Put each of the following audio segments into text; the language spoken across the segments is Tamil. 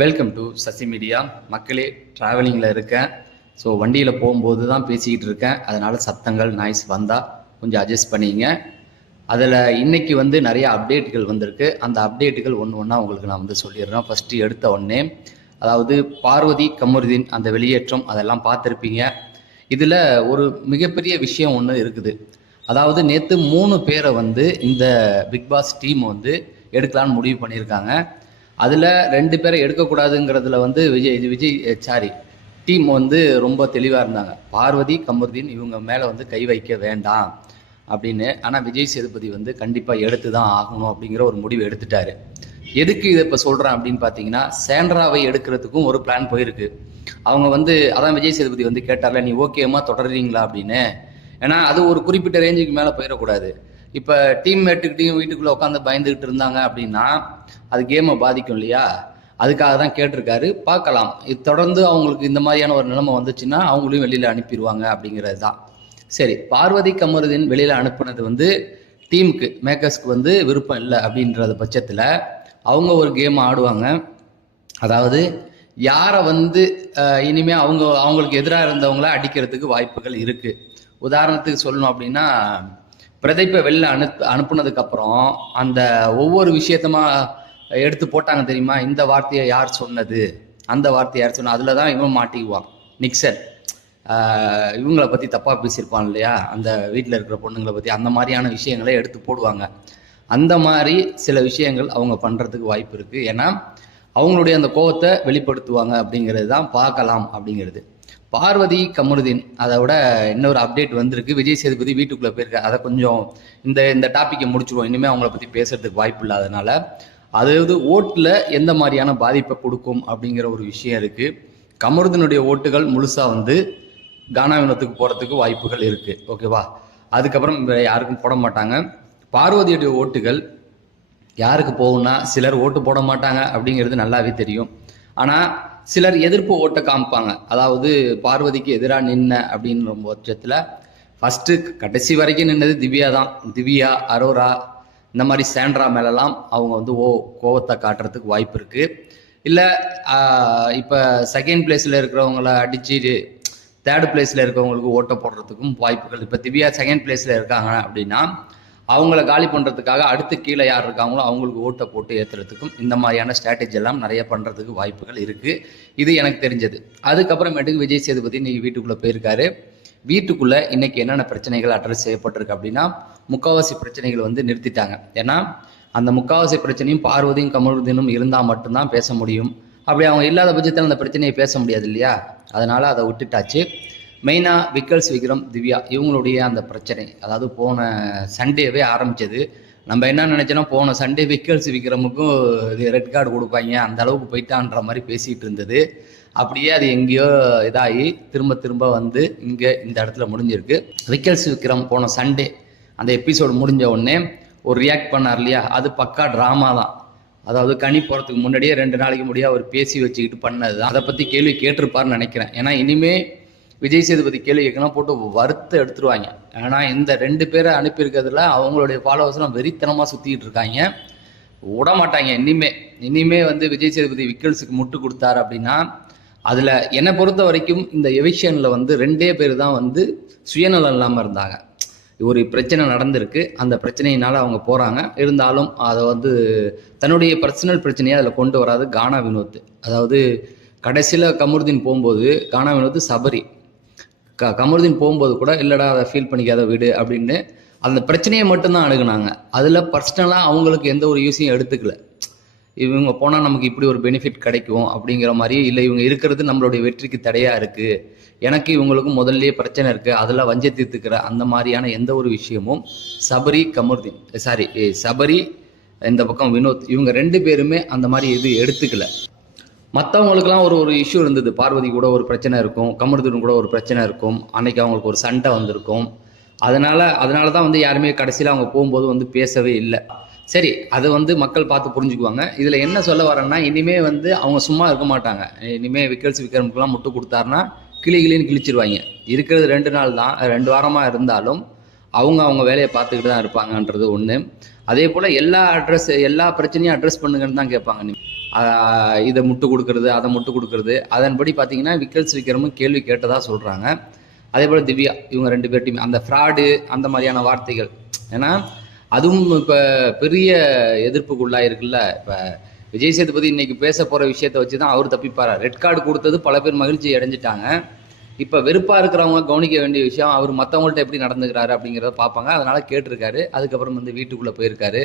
Welcome to Sasi media. மக்களே, ட்ராவலிங்கில் இருக்கேன். ஸோ வண்டியில் போகும்போது தான் பேசிக்கிட்டு இருக்கேன். அதனால் சத்தங்கள் நாய்ஸ் வந்தால் கொஞ்சம் அட்ஜஸ்ட் பண்ணிங்க. அதில் இன்றைக்கி நிறையா அப்டேட்டுகள் வந்திருக்கு. அந்த அப்டேட்டுகள் ஒன்று ஒன்றா உங்களுக்கு நான் சொல்லிடுறேன். ஃபஸ்ட்டு எடுத்த உடனே, அதாவது பார்வதி கமருதீன் அந்த வெளியேற்றம் அதெல்லாம் பார்த்துருப்பீங்க. இதில் ஒரு மிகப்பெரிய விஷயம் ஒன்று இருக்குது. அதாவது நேற்று 3 பேரை இந்த பிக்பாஸ் டீம் எடுக்கலான்னு முடிவு பண்ணியிருக்காங்க. அதில் 2 பேரை எடுக்கக்கூடாதுங்கிறதுல விஜய் டீம் ரொம்ப தெளிவாக இருந்தாங்க. பார்வதி கமருதீன் இவங்க மேலே கை வைக்க வேண்டாம் அப்படின்னு. ஆனால் விஜய் சேதுபதி கண்டிப்பாக எடுத்து தான் ஆகணும் அப்படிங்கிற ஒரு முடிவு எடுத்துட்டாரு. எதுக்கு இதை இப்போ சொல்கிறேன் அப்படின்னு பார்த்தீங்கன்னா, சாண்ட்ராவை எடுக்கிறதுக்கும் ஒரு பிளான் போயிருக்கு. அவங்க அதான் விஜய் சேதுபதி கேட்டார்ல, நீ ஓகேமா தொடர்றீங்களா அப்படின்னு. ஏன்னா அது ஒரு குறிப்பிட்ட ரேஞ்சுக்கு மேலே போயிடக்கூடாது. இப்போ டீம்மேட்டுக்கிட்டையும் வீட்டுக்குள்ளே உட்காந்து பயந்துக்கிட்டு இருந்தாங்க அப்படின்னா அது கேமை பாதிக்கும் இல்லையா? அதுக்காக தான் கேட்டிருக்காரு. பார்க்கலாம். இது தொடர்ந்து அவங்களுக்கு இந்த மாதிரியான ஒரு நிலைமை வந்துச்சுன்னா அவங்களையும் வெளியில் அனுப்பிடுவாங்க அப்படிங்கிறது தான். சரி, பார்வதி கமருதீன் வெளியில் அனுப்புனது டீமுக்கு மேக்கர்ஸ்க்கு விருப்பம் இல்லை அப்படின்றது பட்சத்தில் அவங்க ஒரு கேம் ஆடுவாங்க. அதாவது யாரை இனிமேல் அவங்களுக்கு எதிராக இருந்தவங்கள அடிக்கிறதுக்கு வாய்ப்புகள் இருக்குது. உதாரணத்துக்கு சொல்லணும் அப்படின்னா, பிரதீப்பை வெளில அனுப்புனதுக்கப்புறம் அந்த ஒவ்வொரு விஷயத்தமா எடுத்து போட்டாங்க தெரியுமா? இந்த வார்த்தையை யார் சொன்னது, அந்த வார்த்தையை யார் சொன்னது, அதில் தான் இவன் மாட்டிக்குவான். நிக்சன் இவங்களை பற்றி தப்பாக பேசியிருப்பான் இல்லையா, அந்த வீட்டில் இருக்கிற பொண்ணுங்களை பற்றி. அந்த மாதிரியான விஷயங்களை எடுத்து போடுவாங்க. அந்த மாதிரி சில விஷயங்கள் அவங்க பண்ணுறதுக்கு வாய்ப்பு இருக்குது. ஏன்னா அவங்களுடைய அந்த கோபத்தை வெளிப்படுத்துவாங்க அப்படிங்கிறது தான் பார்க்கலாம் அப்படிங்கிறது. பார்வதி கமருதீன் அதை விட இன்னொரு அப்டேட் வந்திருக்கு. விஜய் சேதுபதி வீட்டுக்குள்ளே போயிருக்காரு. அதை கொஞ்சம் இந்த டாப்பிக்கை முடிச்சுருவோம். இனிமேல் அவங்கள பற்றி பேசுறதுக்கு வாய்ப்பு இல்லாதனால. அதாவது ஓட்டில் எந்த மாதிரியான பாதிப்பை கொடுக்கும் அப்படிங்கிற ஒரு விஷயம் இருக்குது. கமருதீனுடைய ஓட்டுகள் முழுசாக கானா வினோத்துக்கு போகிறதுக்கு வாய்ப்புகள் இருக்குது. ஓகேவா? அதுக்கப்புறம் யாருக்கும் போட மாட்டாங்க. பார்வதியுடைய ஓட்டுகள் யாருக்கு போகும்னா, சிலர் ஓட்டு போட மாட்டாங்க அப்படிங்கிறது நல்லாவே தெரியும். ஆனால் சிலர் எதிர்ப்பு ஓட்டை காமிப்பாங்க. அதாவது பார்வதிக்கு எதிராக நின்ன அப்படின்ற பட்சத்தில் ஃபஸ்ட்டு கடைசி வரைக்கும் நின்னது திவ்யா தான். திவ்யா, அரோரா, இந்த மாதிரி சாண்ட்ரா மேலெல்லாம் அவங்க கோவத்தை காட்டுறதுக்கு வாய்ப்பு இருக்குது. இல்லை இப்போ செகண்ட் பிளேஸில் இருக்கிறவங்கள அடிச்சு 3rd பிளேஸில் இருக்கிறவங்களுக்கு ஓட்டை போடுறதுக்கும் வாய்ப்புகள். இப்போ திவ்யா செகண்ட் பிளேஸில் இருக்காங்க அப்படின்னா அவங்கள காலி பண்ணுறதுக்காக அடுத்து கீழே யார் இருக்காங்களோ அவங்களுக்கு ஓட்டை போட்டு ஏற்றுறதுக்கும் இந்த மாதிரியான ஸ்ட்ராட்டஜி எல்லாம் நிறைய பண்ணுறதுக்கு வாய்ப்புகள் இருக்குது. இது எனக்கு தெரிஞ்சது. அதுக்கப்புறமேட்டுக்கு விஜய் சேதுபதி இன்னைக்கு வீட்டுக்குள்ளே போயிருக்காரு. வீட்டுக்குள்ளே இன்றைக்கி என்னென்ன பிரச்சனைகள் அட்ரஸ் செய்யப்பட்டிருக்கு அப்படின்னா, முக்கால்வாசி பிரச்சனைகள் நிறுத்திட்டாங்க. ஏன்னா அந்த முக்கால்வாசி பிரச்சனையும் பார்வதியும் கமருதீனும் இருந்தால் மட்டும்தான் பேச முடியும். அப்படி அவங்க இல்லாத பட்சத்தில் அந்த பிரச்சனையை பேச முடியாது இல்லையா? அதனால் அதை விட்டுட்டாச்சு. மெயினாக விக்கல்ஸ் விக்ரம், திவ்யா இவங்களுடைய அந்த பிரச்சனை, அதாவது போன சண்டேவே ஆரம்பித்தது. நம்ம என்ன நினச்சோன்னா, போன சண்டே விக்கல்ஸ் விக்ரமுக்கும் ரெட் கார்டு கொடுப்பாங்க, அந்த அளவுக்கு போயிட்டான்ற மாதிரி பேசிகிட்டு இருந்தது. அப்படியே அது எங்கேயோ இதாகி திரும்ப இங்கே இந்த இடத்துல முடிஞ்சிருக்கு. விக்கல்ஸ் விக்ரம் போன சண்டே அந்த எபிசோடு முடிஞ்ச உடனே ஒரு ரியாக்ட் பண்ணார் இல்லையா, அது பக்கா ட்ராமா தான். அதாவது கனி போகிறதுக்கு முன்னாடியே 2 நாளைக்கு முடியாது அவர் பேசி வச்சுக்கிட்டு பண்ணது தான். அதை பற்றி கேள்வி கேட்டிருப்பார்னு நினைக்கிறேன். ஏன்னா இனிமேல் விஜய் சேதுபதி கேள்வி கேட்கலாம் போட்டு வறுத்து எடுத்துருவாங்க. ஏன்னா இந்த 2 பேரை அனுப்பியிருக்கிறதுல அவங்களுடைய ஃபாலோவர்ஸ்லாம் வெறித்தனமாக சுற்றிக்கிட்டு இருக்காங்க. விட மாட்டாங்க. இனிமே விஜய் சேதுபதி விக்கல்ஸுக்கு முட்டு கொடுத்தாரு அப்படின்னா, அதில் என்னை பொறுத்த வரைக்கும் இந்த எவிக்ஷனில் 2 பேர் தான் சுயநலம் இல்லாமல் இருந்தாங்க. ஒரு பிரச்சனை நடந்திருக்கு, அந்த பிரச்சனையினால் அவங்க போகிறாங்க. இருந்தாலும் அதை தன்னுடைய பர்சனல் பிரச்சனையை அதில் கொண்டு வராது கானா வினோத். அதாவது கடைசியில் கமருதீன் போகும்போது கானா வினோத் சபரி கமருதீன் போகும்போது கூட இல்லைடா அதை ஃபீல் பண்ணிக்காத வீடு அப்படின்னு அந்த பிரச்சனையை மட்டும்தான் அணுகுனாங்க. அதில் பர்சனலாக அவங்களுக்கு எந்த ஒரு யூஸையும் எடுத்துக்கல. இவங்க போனால் நமக்கு இப்படி ஒரு பெனிஃபிட் கிடைக்கும் அப்படிங்கிற மாதிரி இல்லை, இவங்க இருக்கிறது நம்மளுடைய வெற்றிக்கு தடையாக இருக்குது, எனக்கு இவங்களுக்கும் முதல்லையே பிரச்சனை இருக்குது, அதில் வஞ்ச தீர்த்துக்கிற அந்த மாதிரியான எந்த ஒரு விஷயமும் சபரி இந்த பக்கம் வினோத் இவங்க 2 பேருமே அந்த மாதிரி எடுத்துக்கல. மற்றவங்களுக்குலாம் ஒரு இஷ்யூ இருந்தது. பார்வதி கூட ஒரு பிரச்சனை இருக்கும், கமருதீன் கூட ஒரு பிரச்சனை இருக்கும், அன்னைக்கு அவங்களுக்கு ஒரு சண்டை வந்திருக்கும். அதனால தான் யாருமே கடைசியில் அவங்க போகும்போது பேசவே இல்லை. சரி, அது மக்கள் பார்த்து புரிஞ்சுக்குவாங்க. இதில் என்ன சொல்ல வரேன்னா, இனிமே அவங்க சும்மா இருக்க மாட்டாங்க. இனிமேல் விக்கல்ஸ் விக்ரமுக்கெல்லாம் முட்டு கொடுத்தாருன்னா கிளின்னு கிழிச்சிருவாங்க. இருக்கிறது 2 நாள் தான், 2 வாரமாக இருந்தாலும் அவங்க வேலையை பார்த்துக்கிட்டு தான் இருப்பாங்கன்றது ஒன்று. அதே போல் எல்லா பிரச்சனையும் அட்ரஸ் பண்ணுங்கன்னு தான் கேட்பாங்க. இதை முட்டு கொடுக்கறது, அதை முட்டு கொடுக்கறது. அதன்படி பார்த்தீங்கன்னா விக்கல்ஸ் விக்ரமும் கேள்வி கேட்டதாக சொல்கிறாங்க. அதே போல் திவ்யா, இவங்க 2 பேர்ட்டையுமே அந்த ஃப்ராடு அந்த மாதிரியான வார்த்தைகள். ஏன்னா அதுவும் இப்போ பெரிய எதிர்ப்புக்குள்ளாக இருக்குல்ல. இப்போ விஜய் சேதுபதி இன்னைக்கு பேச போகிற விஷயத்தை வச்சு தான் அவர் தப்பிப்பாரா. ரெட் கார்டு கொடுத்தது பல பேர் மகிழ்ச்சி அடைஞ்சிட்டாங்க. இப்போ வெறுப்பாக இருக்கிறவங்க கவனிக்க வேண்டிய விஷயம், அவர் மற்றவங்கள்ட்ட எப்படி நடந்துக்கிறாரு அப்படிங்கிறத பார்ப்பாங்க. அதனால் கேட்டிருக்காரு. அதுக்கப்புறம் வந்து வீட்டுக்குள்ளே போயிருக்காரு.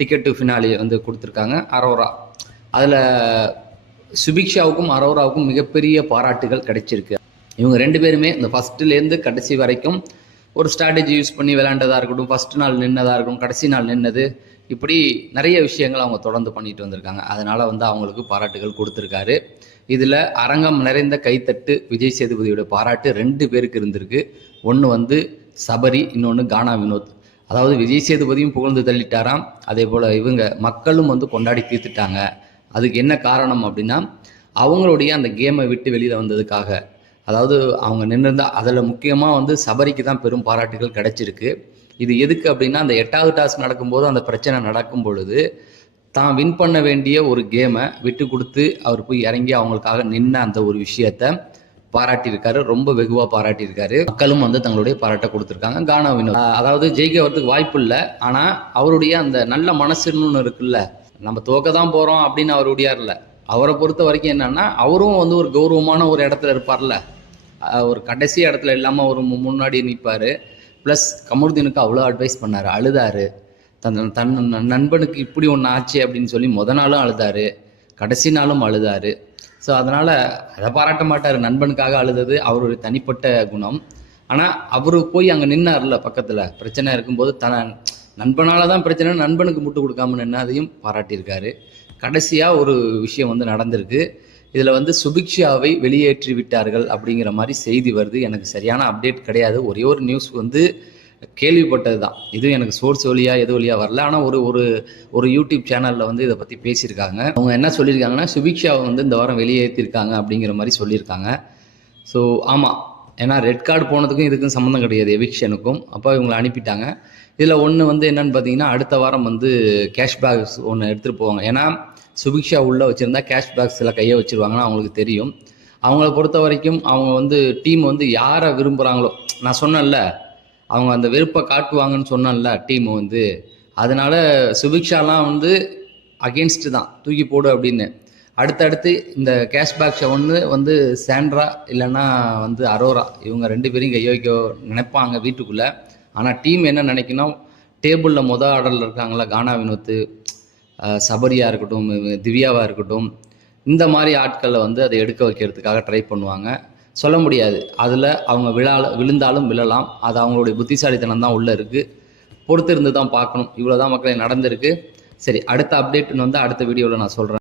டிக்கெட் டு ஃபினாலி வந்து கொடுத்துருக்காங்க அரோரா. அதில் சுபிக்ஷாவுக்கும் அரோராவுக்கும் மிகப்பெரிய பாராட்டுகள் கிடைச்சிருக்கு. இவங்க 2 பேருமே இந்த ஃபஸ்ட்டுலேருந்து கடைசி வரைக்கும் ஒரு ஸ்ட்ராட்டஜி யூஸ் பண்ணி விளையாண்டதாக இருக்கட்டும், ஃபஸ்ட் நாள் நின்னதாக இருக்கட்டும், கடைசி நாள் நின்னது, இப்படி நிறைய விஷயங்கள் அவங்க தொடர்ந்து பண்ணிட்டு வந்திருக்காங்க. அதனால் வந்து அவங்களுக்கு பாராட்டுகள் கொடுத்துருக்காரு. இதில் அரங்கம் நிறைந்த கைத்தட்டு விஜய் சேதுபதியோட பாராட்டு 2 பேருக்கு இருந்திருக்கு. ஒன்று வந்து சபரி, இன்னொன்று கானா வினோத். அதாவது விஜய் சேதுபதியும் புகழ்ந்து தள்ளிட்டாராம். அதே போல் இவங்க மக்களும் வந்து கொண்டாடி தீர்த்துட்டாங்க. அதுக்கு என்ன காரணம் அப்படின்னா, அவங்களுடைய அந்த கேமை விட்டு வெளியில் வந்ததுக்காக. அதாவது அவங்க நின்றுருந்தா அதில் முக்கியமாக வந்து சபரிக்கு தான் பெரும் பாராட்டுகள் கிடைச்சிருக்கு. இது எதுக்கு அப்படின்னா, அந்த 8வது டாஸ்க் நடக்கும்போது அந்த பிரச்சனை நடக்கும் பொழுது தான் வின் பண்ண வேண்டிய ஒரு கேமை விட்டு கொடுத்து அவர் போய் இறங்கி அவங்களுக்காக நின்ன அந்த ஒரு விஷயத்த பாராட்டியிருக்காரு. ரொம்ப வெகுவாக பாராட்டியிருக்காரு. மக்களும் வந்து தங்களுடைய பாராட்டை கொடுத்துருக்காங்க. கானா வினோத் அதாவது ஜெயிக்க வரதுக்கு வாய்ப்பு இல்லை, ஆனால் அவருடைய அந்த நல்ல மனசுன்னு ஒன்று இருக்குல்ல, நம்ம தோக்க தான் போகிறோம் அப்படின்னு அவர் உடையார்ல. அவரை பொறுத்த வரைக்கும் என்னன்னா, அவரும் வந்து ஒரு கௌரவமான ஒரு இடத்துல இருப்பார்ல, ஒரு கடைசி இடத்துல இல்லாமல் ஒரு முன்னாடி நிற்பார். ப்ளஸ் கமருதீனுக்கு அவ்வளோ அட்வைஸ் பண்ணார், அழுதாரு. தன் நண்பனுக்கு இப்படி ஒன்று ஆச்சு அப்படின்னு சொல்லி நாளும் அழுதாரு, கடைசி நாளும் அழுதாரு. ஸோ அதனால் அதை பாராட்ட மாட்டார். நண்பனுக்காக அழுதது அவருடைய தனிப்பட்ட குணம். ஆனால் அவர் போய் அங்கே நின்னார்ல பக்கத்தில் பிரச்சனை இருக்கும்போது, நண்பனால தான் பிரச்சனை, நண்பனுக்கு முட்டு கொடுக்காம நின்று அதையும் பாராட்டியிருக்காரு. கடைசியாக ஒரு விஷயம் வந்து நடந்திருக்கு. இதில் வந்து சுபிக்ஷாவை வெளியேற்றி விட்டார்கள் அப்படிங்கிற மாதிரி செய்தி வருது. எனக்கு சரியான அப்டேட் கிடையாது. ஒரே ஒரு நியூஸ் வந்து கேள்விப்பட்டது தான். இதுவும் எனக்கு சோர்ஸ் வழியாக எது வழியாக வரல. ஆனால் ஒரு யூடியூப் சேனலில் வந்து இதை பற்றி பேசியிருக்காங்க. அவங்க என்ன சொல்லியிருக்காங்கன்னா, சுபிக்ஷாவை வந்து இந்த வாரம் வெளியேற்றிருக்காங்க அப்படிங்கிற மாதிரி சொல்லியிருக்காங்க. ஸோ ஆமாம், ஏன்னா ரெட் கார்டு போனதுக்கும் இதுக்கும் சம்மந்தம் கிடையாது, எவிக்ஷனுக்கும். அப்போ இவங்களை அனுப்பிட்டாங்க. இதில் ஒன்று வந்து என்னென்னு பார்த்தீங்கன்னா, அடுத்த வாரம் வந்து கேஷ்பேக்ஸ் ஒன்று எடுத்துகிட்டு போவாங்க. ஏன்னா சுபிக்ஷா உள்ளே வச்சுருந்தா கேஷ்பேக்ஸில் கையை வச்சுருவாங்கன்னு அவங்களுக்கு தெரியும். அவங்கள பொறுத்த வரைக்கும் அவங்க வந்து டீம் வந்து யாரை விரும்புகிறாங்களோ, நான் சொன்னேன்ல அவங்க அந்த வெறுப்பை காட்டுவாங்கன்னு சொன்னேன்ல டீம் வந்து, அதனால் சுபிக்ஷாலாம் வந்து அகெயின்ஸ்டு தான், தூக்கி போடு அப்படின்னு. அடுத்தடுத்து இந்த கேஷ்பேக் ஷோன்னு வந்து சாண்ட்ரா இல்லைன்னா வந்து அரோரா, இவங்க 2 பேரையும் கையை வைக்க நினைப்பாங்க வீட்டுக்குள்ளே. ஆனால் டீம் என்ன நினைக்கணும், டேபிளில் ஆர்டரில் இருக்காங்களா கானா வினோத், சபரியாக இருக்கட்டும், திவ்யாவாக இருக்கட்டும், இந்த மாதிரி ஆட்களை வந்து அதை எடுக்க வைக்கிறதுக்காக ட்ரை பண்ணுவாங்க. சொல்ல முடியாது, அதில் அவங்க விழுந்தாலும் விழலாம். அது அவங்களுடைய புத்திசாலித்தனம் தான் உள்ளே இருக்குது. பொறுத்து இருந்து தான் பார்க்கணும். இவ்வளோ தான் மக்களே நடந்திருக்கு. சரி, அடுத்த அப்டேட்னு வந்து அடுத்த வீடியோவில் நான் சொல்கிறேன்.